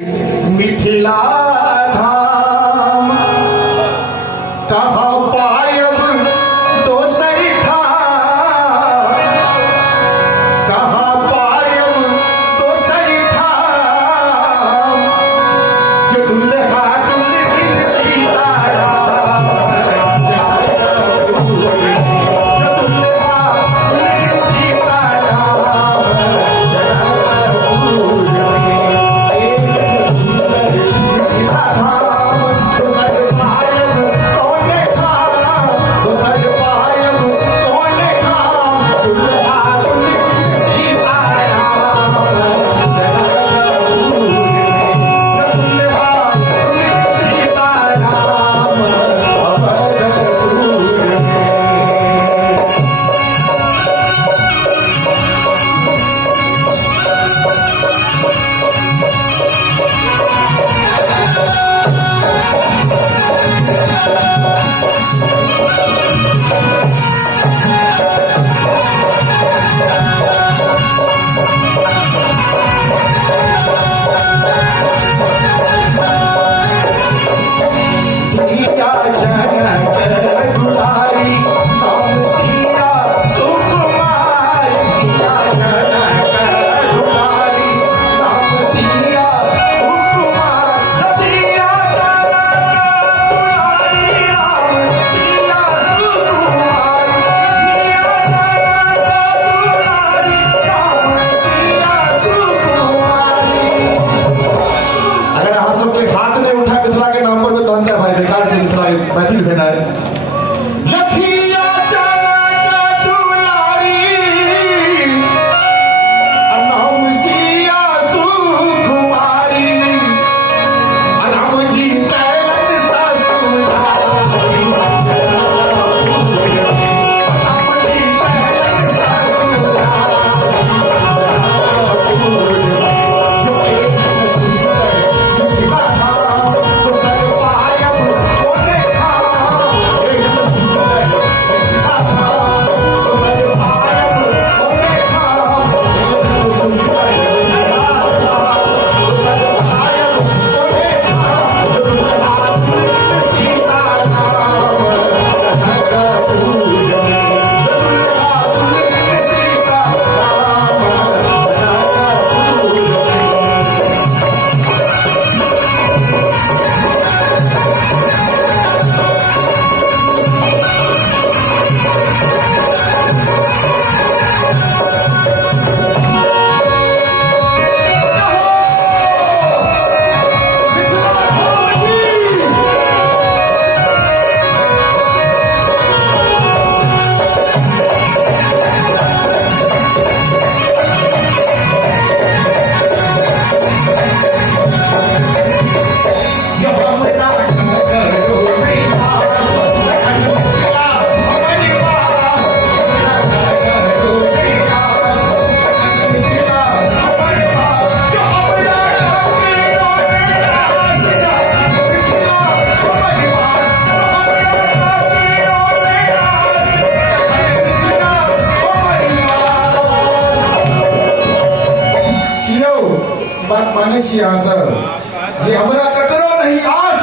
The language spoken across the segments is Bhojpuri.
मिथिला धाम कहाँ पायब दोसर ठाम, कहाँ पायब दोसर ठाम, ये दुल्हा दुल्हन सीताराम, ये दुल्हा दुल्हन सीताराम, मैथिल भेनाय लखिया जनक दुलारी नाम सिया सुकुमारी, राम जी कैलन ससुरारी, राम जी कैलन बात माने छी अहाँ सब जे हमरा ककरो नहीं आस,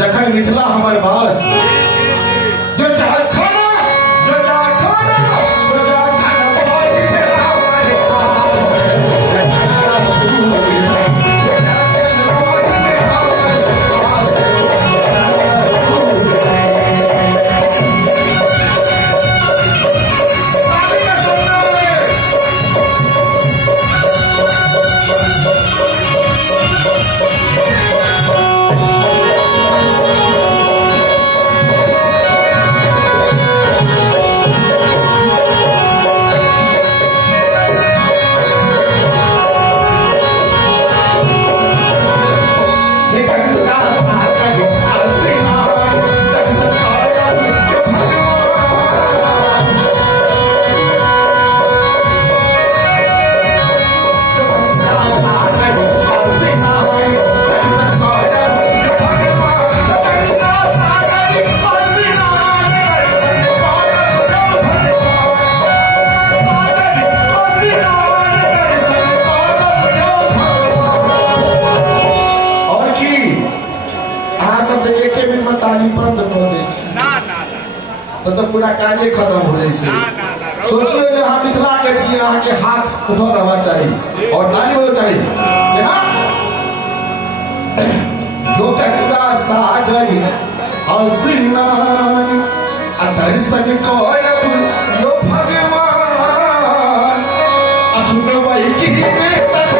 जखन मिथिला हमर बास, जो चाहे खाना जो चाहे खाना जो चाहे खाना बाजी में हमारे पास, तो पूरा काजे खत्म हो जाए छै। सोचिए जे अहाँ मिथिला के छी, अहाँ के हाथ ऊपर रहना चाहिए और ताली बजाना चाहिए केना जो गंगा सागर स्नान दर्शन करब यो भगवान सुनबै की बेटक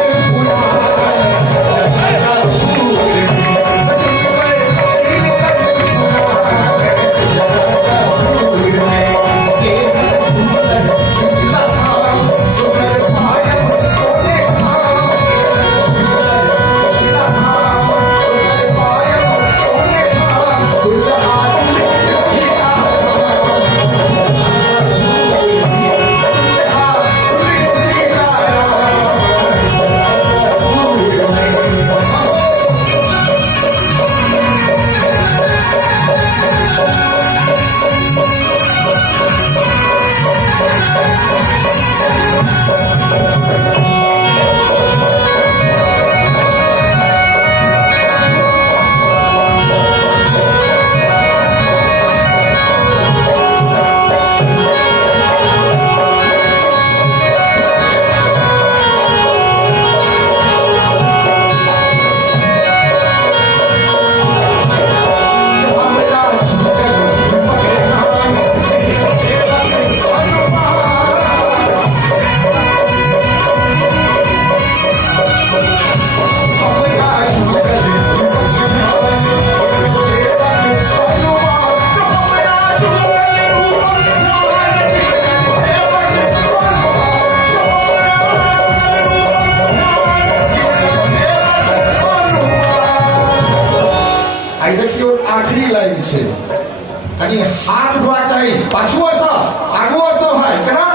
आखिरी लाइन छे कनी हाथ उठवा चाहिए, पाछुओ से आगुओ से भाई केना